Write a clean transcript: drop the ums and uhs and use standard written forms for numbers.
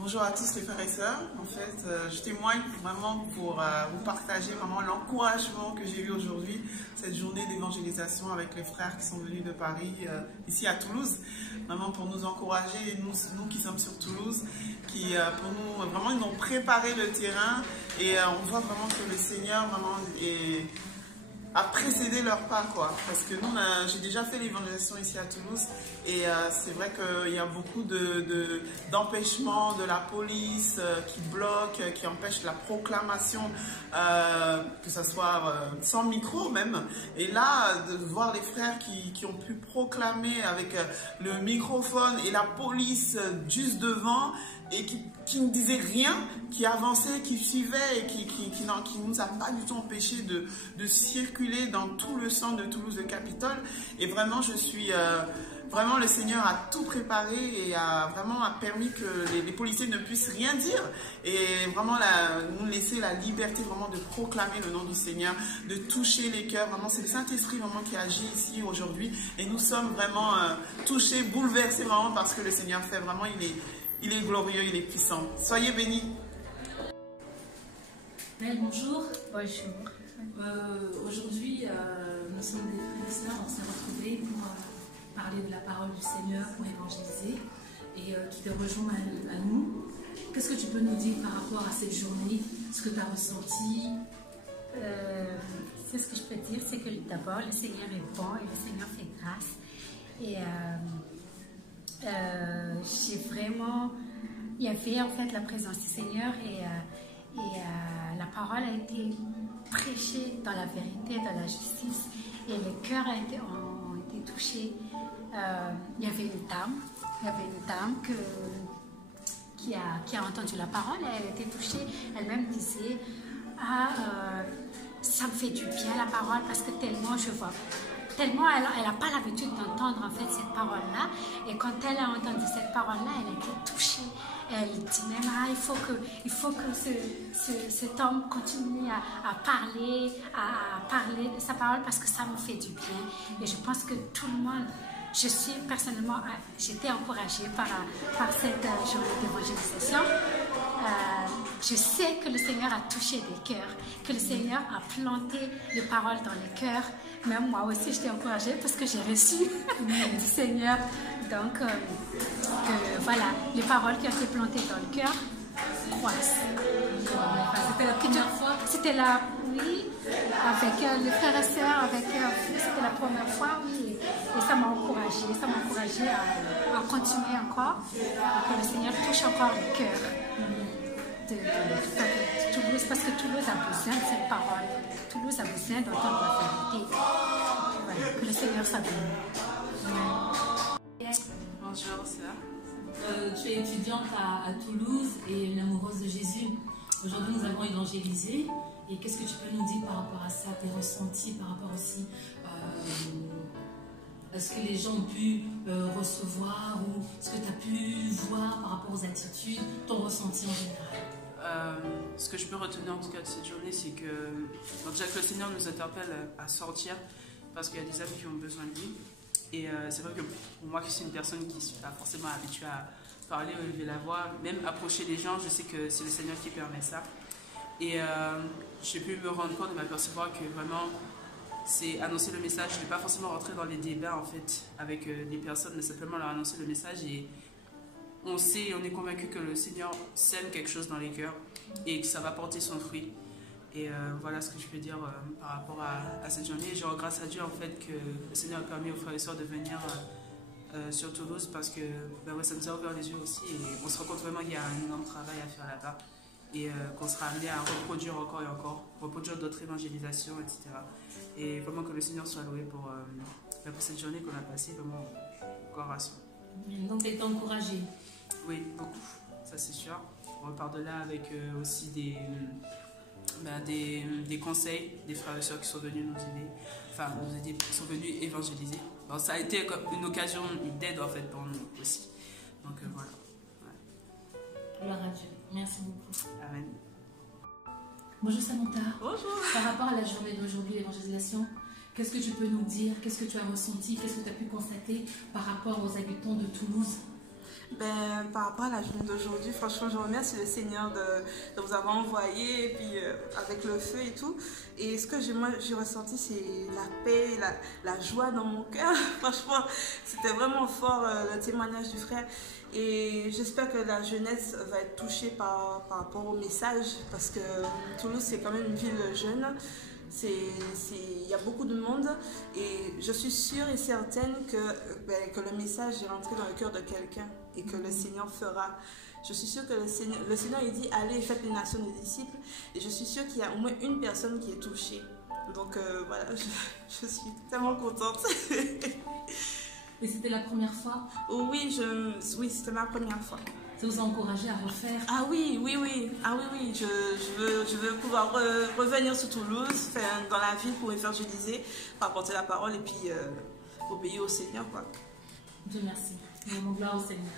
Bonjour à tous les frères et sœurs. En fait, je témoigne vraiment pour vous partager vraiment l'encouragement que j'ai eu aujourd'hui, cette journée d'évangélisation avec les frères qui sont venus de Paris, ici à Toulouse, vraiment pour nous encourager, nous qui sommes sur Toulouse, qui pour nous, vraiment ils ont préparé le terrain et on voit vraiment que le Seigneur vraiment a précédé leur pas, quoi. Parce que nous, j'ai déjà fait l'évangélisation ici à Toulouse et c'est vrai qu'il y a beaucoup d'empêchements de la police qui bloquent, qui empêchent la proclamation, que ce soit sans micro même. Et là, de voir les frères qui ont pu proclamer avec le microphone et la police juste devant, et qui ne disait rien, qui avançait, qui suivait et qui nous a pas du tout empêché de circuler dans tout le centre de Toulouse, le Capitole. Et vraiment, vraiment le Seigneur a tout préparé et a permis que les policiers ne puissent rien dire et vraiment nous laisser la liberté vraiment de proclamer le nom du Seigneur, de toucher les cœurs. Vraiment, c'est le Saint-Esprit vraiment qui agit ici aujourd'hui et nous sommes vraiment touchés, bouleversés vraiment parce que le Seigneur fait vraiment, il est glorieux, il est puissant. Soyez bénis. Belle, bonjour. Bonjour. Aujourd'hui, nous sommes des frères et sœurs, on s'est retrouvés pour parler de la parole du Seigneur, pour évangéliser. Et tu t'es rejoint à nous. Qu'est-ce que tu peux nous dire par rapport à cette journée, ce que tu as ressenti? C'est ce que je peux dire, c'est que d'abord, le Seigneur est bon et le Seigneur fait grâce. Et il y avait en fait la présence du Seigneur et la parole a été prêchée dans la vérité, dans la justice et les cœurs ont été touchés. Il y avait une dame qui a entendu la parole et elle a été touchée. Elle-même disait ça me fait du bien la parole parce que tellement je vois. Tellement elle n'a pas l'habitude d'entendre en fait cette parole-là. Et quand elle a entendu cette parole-là, elle a été touchée. Elle dit même, il faut que cet homme continue à parler de sa parole parce que ça me fait du bien. Et je pense que tout le monde, j'étais encouragée par cette journée d'évangélisation. Je sais que le Seigneur a touché des cœurs, que le Seigneur a planté les paroles dans les cœurs. Même moi aussi, j'étais encouragée parce que j'ai reçu du Seigneur. Donc, voilà, les paroles qui ont été plantées dans le cœur croissent. C'était la première fois? C'était là, oui, avec les frères et sœurs, c'était la première fois, oui. Et ça m'a encouragée à continuer encore, et que le Seigneur touche encore le cœur de Toulouse, parce que Toulouse a besoin de cette parole. Toulouse a besoin d'entendre la vérité. Voilà, que le Seigneur s'abonne. Bonjour, sœur. Tu es étudiante à Toulouse et une amoureuse de Jésus. Aujourd'hui, nous avons évangélisé. Et qu'est-ce que tu peux nous dire par rapport à ça, tes ressentis, par rapport aussi à ce que les gens ont pu recevoir ou ce que tu as pu voir par rapport aux attitudes, ton ressenti en général? Ce que je peux retenir en tout cas de cette journée, c'est que déjà que le Seigneur nous interpelle à sortir parce qu'il y a des âmes qui ont besoin de lui. Et c'est vrai que pour moi, qui suis une personne qui ne suis pas forcément habituée à parler ou élever la voix, même approcher les gens, je sais que c'est le Seigneur qui permet ça. Et j'ai pu me rendre compte et m'apercevoir que vraiment, c'est annoncer le message. Je ne vais pas forcément rentrer dans les débats en fait avec les personnes, mais simplement leur annoncer le message. Et on est convaincu que le Seigneur sème quelque chose dans les cœurs et que ça va porter son fruit. Et voilà ce que je peux dire par rapport à cette journée. Je rends grâce à Dieu en fait que le Seigneur a permis aux frères et sœurs de venir sur Toulouse parce que ouais, ça nous a ouvert les yeux aussi et on se rend compte vraiment qu'il y a un énorme travail à faire là-bas et qu'on sera amené à reproduire encore et encore, reproduire d'autres évangélisations, etc. Et vraiment que le Seigneur soit loué pour cette journée qu'on a passée, vraiment encore à soi. Donc tu as été encouragée? Oui, beaucoup, ça c'est sûr. On repart de là avec aussi des conseils des frères et sœurs qui sont venus nous aider, qui sont venus évangéliser. Alors, ça a été une occasion d'aide en fait pour nous aussi. Donc voilà. Ouais. Gloire à Dieu. Merci beaucoup. Amen. Bonjour Samantha. Bonjour. Par rapport à la journée d'aujourd'hui, l'évangélisation, qu'est-ce que tu peux nous dire? Qu'est-ce que tu as ressenti? Qu'est-ce que tu as pu constater par rapport aux habitants de Toulouse? Par rapport à la journée d'aujourd'hui, franchement, je remercie le Seigneur de vous avoir envoyé, et puis avec le feu et tout. Et ce que j'ai ressenti, c'est la paix, la joie dans mon cœur. Franchement, c'était vraiment fort le témoignage du frère. Et j'espère que la jeunesse va être touchée par rapport au message, parce que Toulouse, c'est quand même une ville jeune. Il y a beaucoup de monde et je suis sûre et certaine que le message est rentré dans le cœur de quelqu'un et que le Seigneur fera. Je suis sûre que le Seigneur il dit allez et faites les nations des disciples, et je suis sûre qu'il y a au moins une personne qui est touchée. Donc voilà, je suis tellement contente. Et c'était la première fois? Oui, c'était ma première fois. Ça vous a encouragé à refaire? Ah oui. Je veux pouvoir revenir sur Toulouse, dans la ville pour évangéliser, apporter la parole et puis obéir au Seigneur, quoi. Dieu merci. Gloire au Seigneur.